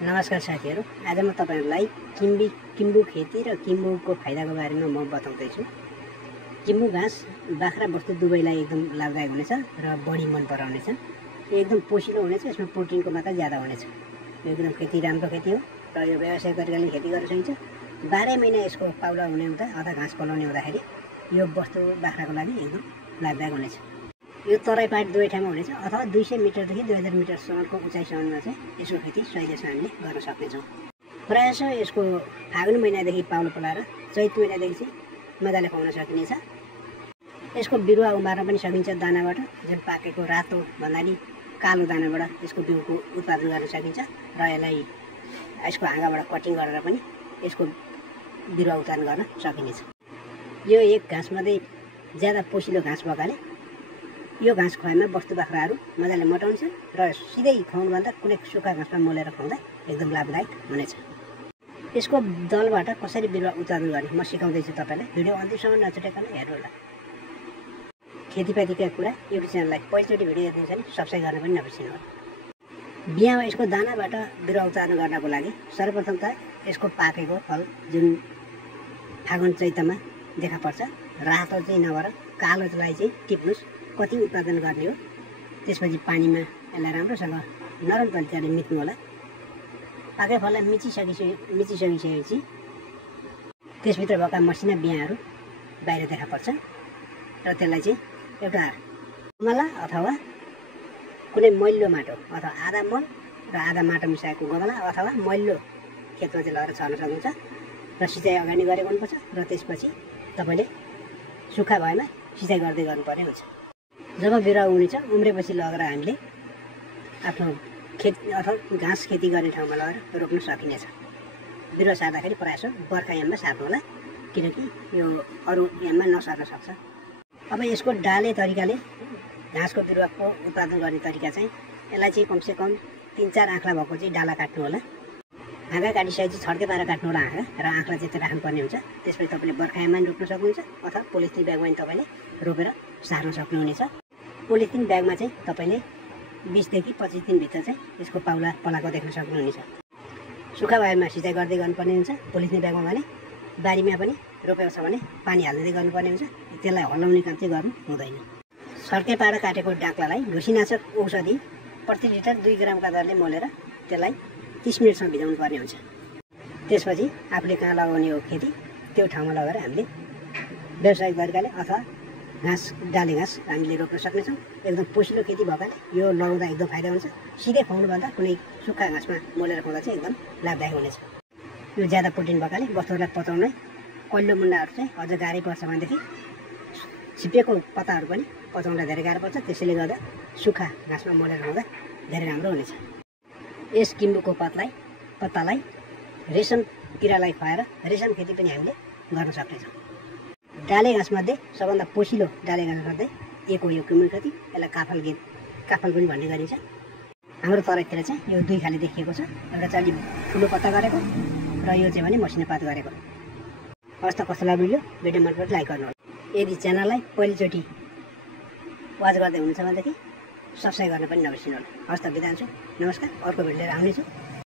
नमस्कार साथीहरू, आज म तपाईहरुलाई किम्बु खेती र किम्बुको फाइदाको बारेमा म बताउँदैछु। किम्बु घाँस बाख्रा बस्तु दुवैलाई एकदम लाभदायक हुनेछ र बढी मन पराउनेछ। यो एकदम पोसिलो हुनेछ, यसमा प्रोटिनको मात्रा ज्यादा हुनेछ। यो एकदम खेती राम्रो खेती हो र यो व्यावसायिक तरिकाले खेती गर्न सकिन्छ। 12 महिना यसको पाउला हुने हुँदा अथवा घाँस पलाउने हुँदाखेरि यो वस्तु बाख्राको लागि एकदम लाभदायक हुनेछ। यो तराई पहाड दुवै ठाउँमा हुनेछ अथवा 200 मिटरदेखि 2000 मिटरसम्मको उचाइसम्ममा चाहिँ यसको खेती सजिलैसँग हामीले गर्न सक्नेछौँ। प्रायः यसको फागुन महिनादेखि पाउलो पलाएर चैत महिनादेखि चाहिँ मजाले खुवाउन सकिनेछ। यसको बिरुवा उमार्न पनि सकिन्छ दानाबाट, जुन पाकेको रातो भन्नाले कालो दानाबाट यसको बिउको उत्पादन गर्न सकिन्छ र यसलाई यसको हाँगाबाट कटिङ गरेर पनि यसको बिरुवा उत्पादन गर्न सकिनेछ। यो एक घाँसमध्ये ज्यादा पोसिलो घाँस भएकाले यो घाँस खुवाइमा बस्तु बाख्राहरू मजाले मोटाउँछ र सिधै खुवाउनुभन्दा कुनै सुक्खा घाँसमा मोलेर खुवाउँदा एकदम लाभदायक हुनेछ। यसको दलबाट कसरी बिरुवा उत्पादन गर्ने म सिकाउँदैछु तपाईलाई। भिडियो अन्तिमसम्म नछुटाइकन हेर्नु होला। खेतीपातीका कुरा युट्युब च्यानललाई पहिलोचोटि भिडियो हेर्नुहुन्छ भने सब्स्क्राइब गर्न पनि नबिर्सिनु होला। बिहामा यसको दानाबाट बिरुवा उत्पादन गर्नको लागि सर्वप्रथम त यसको पाकेको फल जुन फागुन चैतमा देखा पर्छ, रातो चाहिँ नभएर कालोलाई चाहिँ टिप्नुस् कति उत्पादन गर्ने हो। त्यसपछि पानीमा यसलाई राम्रोसँग नरम तरिकाले मिच्नु होला। पाके फललाई मिचिसकेपछि त्यसभित्र भएका मसिना बियाहरू बाहिर देखा पर्छ र त्यसलाई चाहिँ एउटा गमला अथवा कुनै मैलो माटो अथवा आधा मल र आधा माटो मिसाएको गमला अथवा मैलो खेतमा चाहिँ लगेर छर्न सक्नुहुन्छ र सिँचाइ अगाडि गरेको हुनुपर्छ र त्यसपछि तपाईँले सुक्खा भएमा सिँचाइ गर्दै गर्नुपर्ने हुन्छ। जब बिरुवा उम्रेपछि लगेर हामीले आफ्नो खेत अथवा घाँस खेती गर्ने ठाउँमा लगेर रोप्न सकिनेछ। बिरुवा सार्दाखेरि प्रायः बर्खा याममा सार्नु होला, किनकि यो अरू याममा नसर्न सक्छ। अब यसको डाले तरिकाले घाँसको बिरुवाको उत्पादन गर्ने तरिका चाहिँ यसलाई चाहिँ कमसेकम 3-4 आँखला भएको चाहिँ डाला काट्नु होला। हाँगा काटिसकेपछि छड्के पारेर काट्नु होला हाँगा र आँखला चाहिँ राख्नुपर्ने हुन्छ। त्यसपछि तपाईँले बर्खायाममा पनि रोप्न सक्नुहुन्छ अथवा पोलिथिन ब्यागमा पनि तपाईँले रोपेर सार्न सक्नुहुनेछ। पोलिथिन ब्यागमा चाहिँ तपाईँले 20 देखि 25 दिनभित्र चाहिँ यसको पाउला पलाएको देख्न सक्नुहुनेछ। सुक्खा भएमा सिँचाइ गर्दै गर्नुपर्ने हुन्छ। पोलिथिन ब्यागमा भने बारीमा पनि रोपेको छ भने पानी हाल्दै गर्नुपर्ने हुन्छ। त्यसलाई हल्लाउने काम चाहिँ गर्नु हुँदैन। छड्के पारेर काटेको डाक्लालाई ढुसीनाशक औषधि प्रति लिटर 2 ग्रामका दरले मोलेर त्यसलाई 30 मिनटसम्म भिजाउनु पर्ने हुन्छ। त्यसपछि आफूले कहाँ लगाउने हो खेती त्यो ठाउँमा लगेर हामीले व्यावसायिक तरिकाले अथवा घाँस डाले घाँस हामीले रोप्न सक्नेछौँ। एकदम पोसिलो खेती भएकाले यो लगाउँदा एकदम फाइदा हुन्छ। सिधै खुवाउनुभन्दा कुनै सुक्खा घाँसमा मोलेर खुवाउँदा चाहिँ एकदम लाभदायक हुनेछ। यो ज्यादा प्रोटिन भएकाले वस्तुहरूलाई पचाउन कल्लो मुन्डाहरू चाहिँ अझ गाह्रै पर्छ भनेदेखि छिपेको पत्ताहरू पनि पचाउनलाई धेरै गाह्रो पर्छ। त्यसैले गर्दा सुक्खा घाँसमा मोलेर खुवाउँदा धेरै राम्रो हुनेछ। यस किम्बुको पत्तालाई रेशम किरालाई खुवाएर रेशम खेती पनि हामीले गर्न सक्नेछौँ। डाले घाँसमध्ये सबभन्दा पोसिलो डाले घाँसमध्ये एक हो यो किम्बु खेती। यसलाई काफल पनि भन्ने गरिन्छ। हाम्रो तराईतिर चाहिँ यो 2 खाले देखिएको छ। एउटा चाहिँ ठुलो पत्ता गरेको र यो चाहिँ भने मसिनो पात गरेको। हवस् त, कस्तो लाग्यो भिडियो मन पऱ्यो लाइक गर्नु होला। यदि च्यानललाई पहिलोचोटि वाच गर्दै हुनुहुन्छ भनेदेखि सब्स्क्राइब गर्न पनि नबिर्सिनु होला। हवस् त, बिदा हुन्छु। नमस्कार। अर्को भिडियो लिएर आउनेछु।